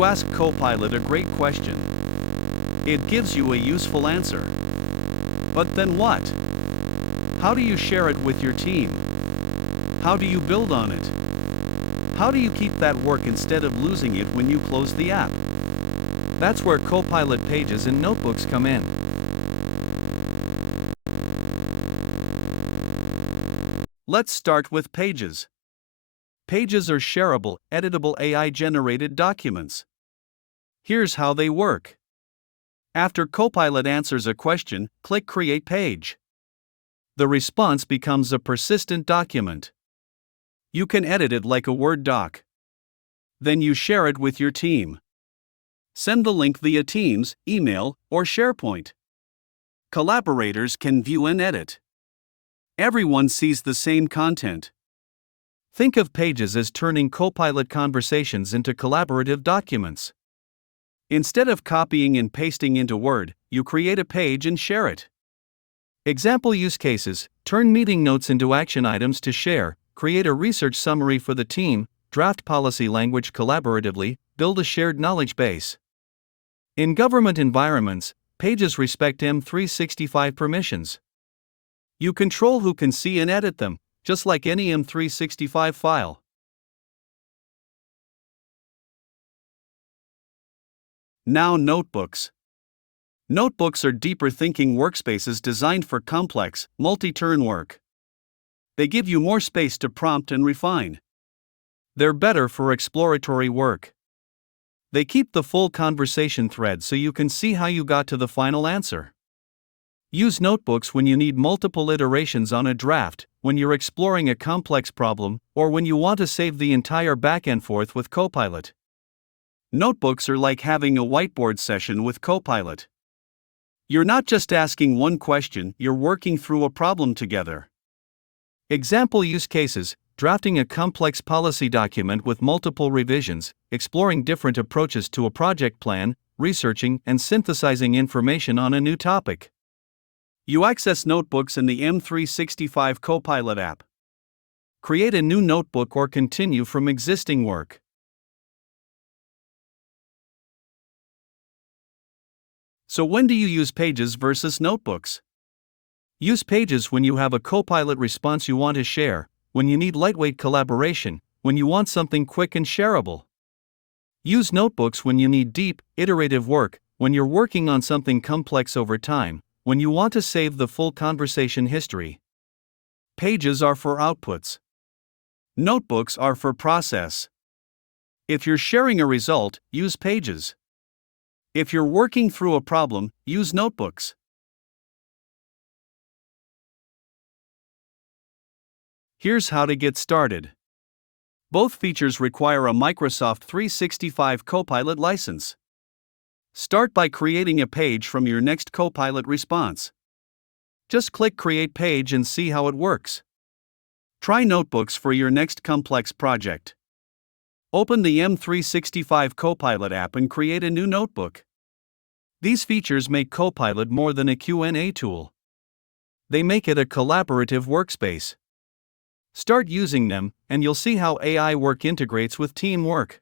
You ask Copilot a great question. It gives you a useful answer. But then what? How do you share it with your team? How do you build on it? How do you keep that work instead of losing it when you close the app? That's where Copilot Pages and Notebooks come in. Let's start with Pages. Pages are shareable, editable AI-generated documents. Here's how they work. After Copilot answers a question, click Create Page. The response becomes a persistent document. You can edit it like a Word doc. Then you share it with your team. Send the link via Teams, email, or SharePoint. Collaborators can view and edit. Everyone sees the same content. Think of Pages as turning Copilot conversations into collaborative documents. Instead of copying and pasting into Word, you create a page and share it. Example use cases: turn meeting notes into action items to share, create a research summary for the team, draft policy language collaboratively, build a shared knowledge base. In government environments, Pages respect M365 permissions. You control who can see and edit them, just like any M365 file. Now Notebooks. Notebooks are deeper thinking workspaces designed for complex, multi-turn work. They give you more space to prompt and refine. They're better for exploratory work. They keep the full conversation thread so you can see how you got to the final answer. Use notebooks when you need multiple iterations on a draft, when you're exploring a complex problem, or when you want to save the entire back and forth with Copilot. Notebooks are like having a whiteboard session with Copilot. You're not just asking one question, you're working through a problem together. Example use cases: drafting a complex policy document with multiple revisions, exploring different approaches to a project plan, researching and synthesizing information on a new topic. You access notebooks in the M365 Copilot app. Create a new notebook or continue from existing work. So when do you use Pages versus Notebooks? Use Pages when you have a Copilot response you want to share, when you need lightweight collaboration, when you want something quick and shareable. Use Notebooks when you need deep, iterative work, when you're working on something complex over time, when you want to save the full conversation history. Pages are for outputs. Notebooks are for process. If you're sharing a result, use Pages. If you're working through a problem, use Notebooks. Here's how to get started. Both features require a Microsoft 365 Copilot license. Start by creating a page from your next Copilot response. Just click Create Page and see how it works. Try Notebooks for your next complex project. Open the M365 Copilot app and create a new notebook. These features make Copilot more than a Q&A tool. They make it a collaborative workspace. Start using them, and you'll see how AI work integrates with teamwork.